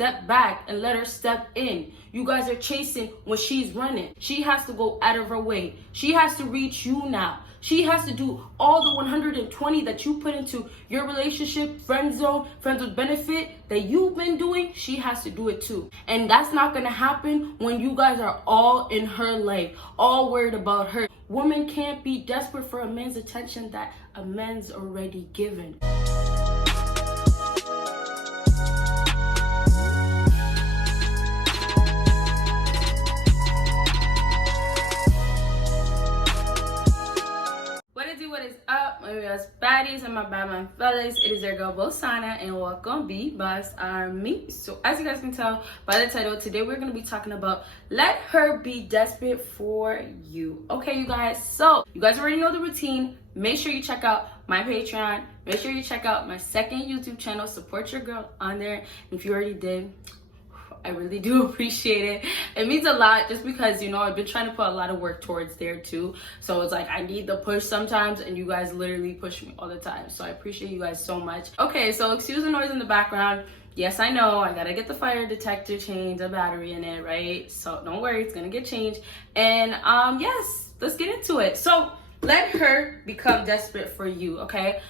step back and let her step in. You guys are chasing when she's running. She has to go out of her way. She has to reach you now. She has to do all the 120 that you put into your relationship, friend zone, friends with benefit that you've been doing. She has to do it too. And that's not going to happen when you guys are all in her life, all worried about her. Women can't be desperate for a man's attention that a man's already given. What is up, my BBossBaddies and my bad man fellas? It is your girl Bosana and welcome BBossArmy. So as you guys can tell by the title, today we're going to be talking about let her be desperate for you. Okay, you guys, so you guys already know the routine. Make sure you check out my Patreon. Make sure you check out my second YouTube channel. Support your girl on there. And if you already did, I really do appreciate it. It means a lot just because, you know, I've been trying to put a lot of work towards there too. So it's like I need the push sometimes and you guys literally push me all the time. So I appreciate you guys so much. Okay, so excuse the noise in the background. Yes, I know I gotta get the fire detector changed, a battery in it, right? So don't worry, it's gonna get changed. And yes, let's get into it. So let her become desperate for you, okay?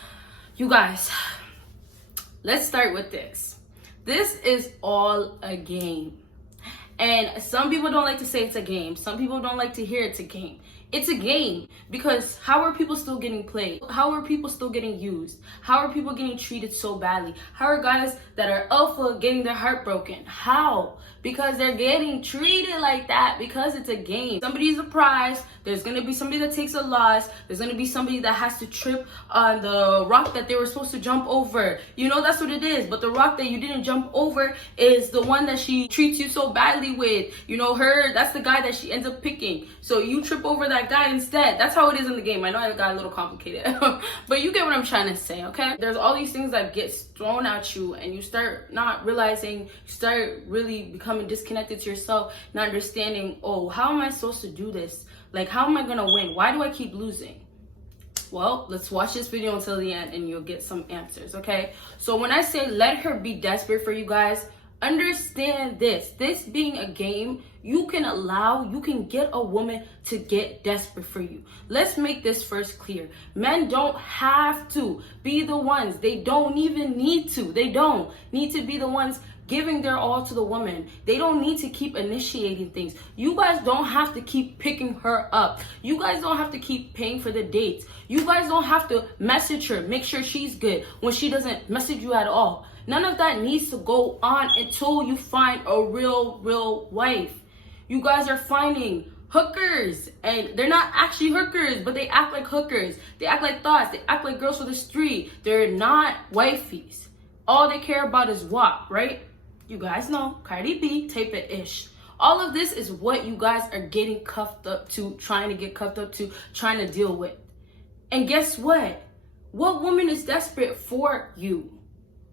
You guys, let's start with this. This is all a game. And some people don't like to say it's a game. Some people don't like to hear it's a game. It's a game because how are people still getting played? How are people still getting used? How are people getting treated so badly? How are guys that are alpha getting their heart broken? How? Because they're getting treated like that because it's a game. Somebody's a prize. There's going to be somebody that takes a loss. There's going to be somebody that has to trip on the rock that they were supposed to jump over. You know, that's what it is. But the rock that you didn't jump over is the one that she treats you so badly with. You know, that's the guy that she ends up picking. So you trip over that guy instead. That's how it is in the game. I know I got a little complicated. But you get what I'm trying to say, okay? There's all these things that gets thrown at you and you start not realizing, you start really becoming disconnected to yourself, not understanding, oh, how am I supposed to do this? Like, how am I gonna win? Why do I keep losing? Well, let's watch this video until the end and you'll get some answers, okay? So when I say let her be desperate for you guys, understand this. This being a game, you can get a woman to get desperate for you. Let's make this first clear. Men don't have to be the ones. They don't even need to. They don't need to be the ones giving their all to the woman. They don't need to keep initiating things. You guys don't have to keep picking her up. You guys don't have to keep paying for the dates. You guys don't have to message her, make sure she's good when she doesn't message you at all. None of that needs to go on until you find a real wife. You guys are finding hookers and they're not actually hookers, but they act like hookers. They act like thoughts. They act like girls for the street. They're not wifeys. All they care about is WAP, right? You guys know, Cardi B, tape it ish. All of this is what you guys are getting cuffed up to, trying to get cuffed up to, trying to deal with. And guess what? What woman is desperate for you?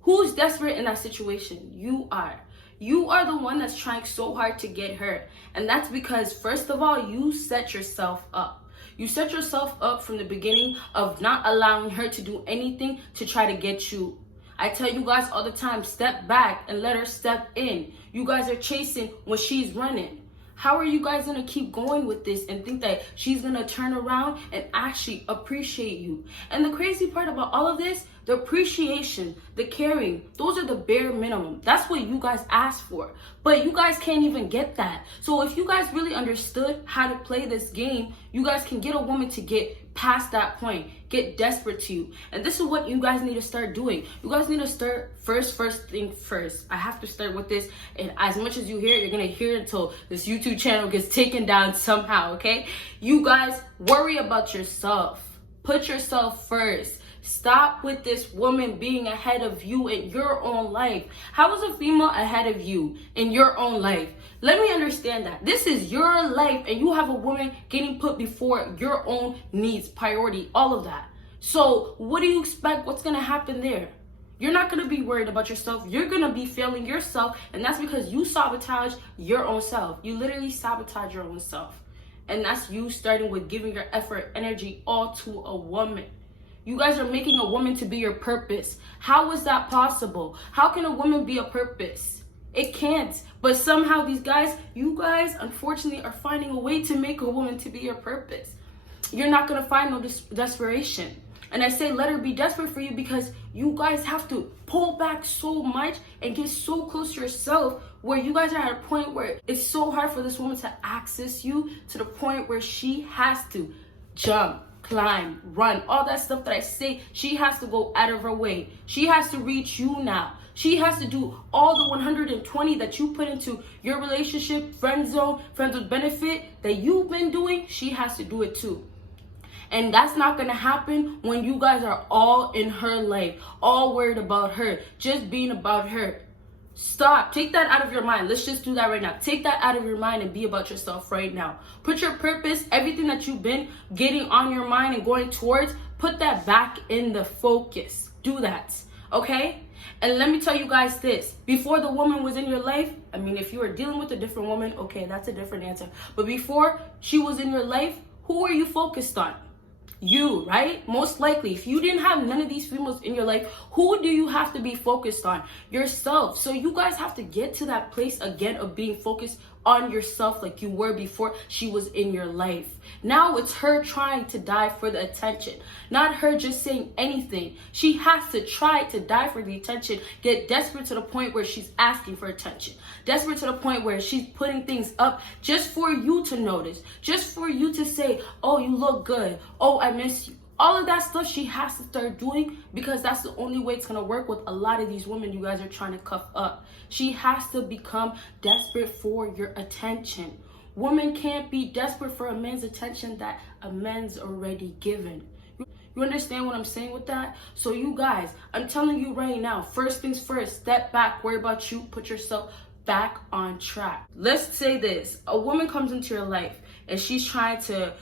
Who's desperate in that situation? You are. You are the one that's trying so hard to get her. And that's because, first of all, you set yourself up. You set yourself up from the beginning of not allowing her to do anything to try to get you. I tell you guys all the time, step back and let her step in. You guys are chasing when she's running. How are you guys going to keep going with this and think that she's going to turn around and actually appreciate you? And the crazy part about all of this, the appreciation, the caring, those are the bare minimum. That's what you guys ask for. But you guys can't even get that. So if you guys really understood how to play this game, you guys can get a woman to get past that point, get desperate to you. And this is what you guys need to start doing. You guys need to start first thing first. I have to start with this, and as much as you hear it, you're gonna hear it until this YouTube channel gets taken down somehow, okay? You guys worry about yourself. Put yourself first. Stop with this woman being ahead of you in your own life. How is a female ahead of you in your own life? Let me understand that. This is your life and you have a woman getting put before your own needs, priority, all of that. So what do you expect? What's going to happen there? You're not going to be worried about yourself. You're going to be failing yourself. And that's because you sabotage your own self. You literally sabotage your own self. And that's you starting with giving your effort, energy all to a woman. You guys are making a woman to be your purpose. How is that possible? How can a woman be a purpose It can't. But somehow these guys, you guys, unfortunately, are finding a way to make a woman to be your purpose. You're not going to find no desperation. And I say let her be desperate for you because you guys have to pull back so much and get so close to yourself where you guys are at a point where it's so hard for this woman to access you to the point where she has to jump, climb, run, all that stuff that I say. She has to go out of her way. She has to reach you now. She has to do all the 120 that you put into your relationship, friend zone, friends with benefit that you've been doing. She has to do it too. And that's not going to happen when you guys are all in her life, all worried about her, just being about her. Stop. Take that out of your mind. Let's just do that right now. Take that out of your mind and be about yourself right now. Put your purpose, everything that you've been getting on your mind and going towards, put that back in the focus. Do that. Okay? And let me tell you guys this. Before the woman was in your life, I mean, if you were dealing with a different woman, okay, that's a different answer. But before she was in your life, who were you focused on? You, right? Most likely, if you didn't have none of these females in your life, who do you have to be focused on? Yourself. So you guys have to get to that place again of being focused on yourself like you were before she was in your life. Now it's her trying to die for the attention, not her just saying anything. She has to try to die for the attention, get desperate to the point where she's asking for attention, desperate to the point where she's putting things up just for you to notice, just for you to say, oh, you look good, oh, I miss you. All of that stuff she has to start doing because that's the only way it's going to work with a lot of these women you guys are trying to cuff up. She has to become desperate for your attention. Women can't be desperate for a man's attention that a man's already given. You understand what I'm saying with that? So you guys, I'm telling you right now, first things first, step back, worry about you, put yourself back on track. Let's say this, a woman comes into your life and she's trying to,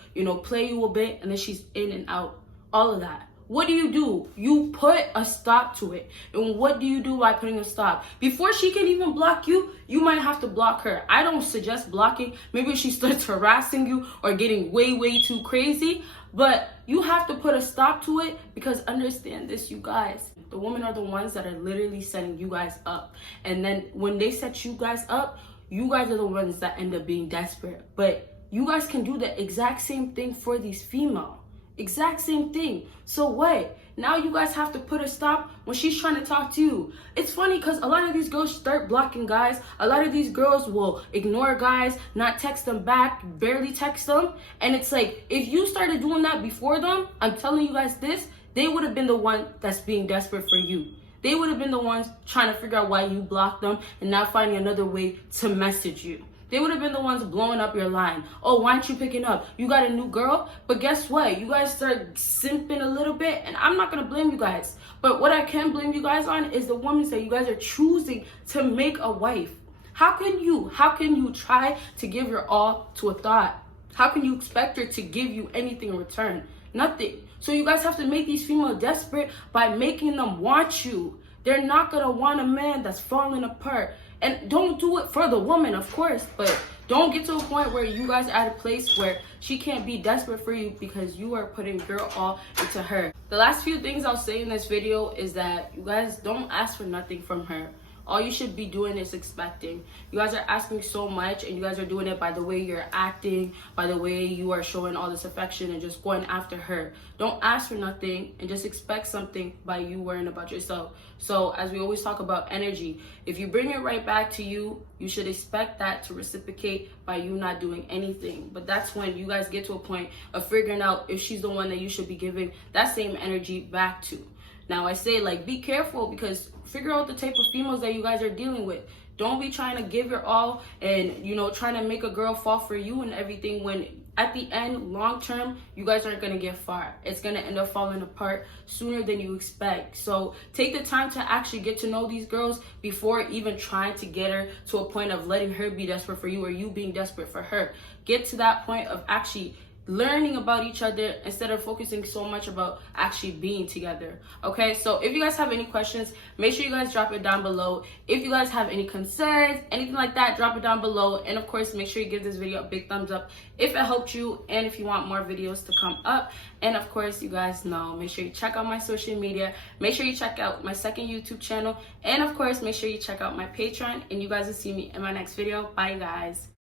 play you a bit and then she's in and out. All of that. What do? You put a stop to it. And what do you do by putting a stop? Before she can even block you, you might have to block her. I don't suggest blocking. Maybe if she starts harassing you or getting way too crazy. But you have to put a stop to it because understand this, you guys. The women are the ones that are literally setting you guys up. And then when they set you guys up, you guys are the ones that end up being desperate. But you guys can do the exact same thing for these females. Exact same thing. So what? Now you guys have to put a stop when she's trying to talk to you. It's funny because a lot of these girls start blocking guys. A lot of these girls will ignore guys, not text them back, barely text them. And it's like, if you started doing that before them, I'm telling you guys this, they would have been the one that's being desperate for you. They would have been the ones trying to figure out why you blocked them and not finding another way to message you. They would have been the ones blowing up your line. Oh, why aren't you picking up? You got a new girl? But guess what? You guys start simping a little bit, and I'm not going to blame you guys. But what I can blame you guys on is the woman that you guys are choosing to make a wife. How can you try to give your all to a thought? How can you expect her to give you anything in return? Nothing. So you guys have to make these females desperate by making them want you. They're not going to want a man that's falling apart. And don't do it for the woman, of course, but don't get to a point where you guys are at a place where she can't be desperate for you because you are putting your all into her. The last few things I'll say in this video is that you guys don't ask for nothing from her. All you should be doing is expecting. You guys are asking so much and you guys are doing it by the way you're acting, by the way you are showing all this affection and just going after her. Don't ask for nothing and just expect something by you worrying about yourself. So as we always talk about energy, if you bring it right back to you, you should expect that to reciprocate by you not doing anything. But that's when you guys get to a point of figuring out if she's the one that you should be giving that same energy back to. Now I say, be careful because figure out the type of females that you guys are dealing with. Don't be trying to give your all and, trying to make a girl fall for you and everything when at the end, long term, you guys aren't going to get far. It's going to end up falling apart sooner than you expect. So take the time to actually get to know these girls before even trying to get her to a point of letting her be desperate for you or you being desperate for her. Get to that point of actually learning about each other instead of focusing so much about actually being together. Okay, so if you guys have any questions, make sure you guys drop it down below. If you guys have any concerns, anything like that, drop it down below. And of course, make sure you give this video a big thumbs up if it helped you and if you want more videos to come up. And of course, you guys know, make sure you check out my social media, make sure you check out my second YouTube channel, and of course, make sure you check out my Patreon, and you guys will see me in my next video. Bye guys.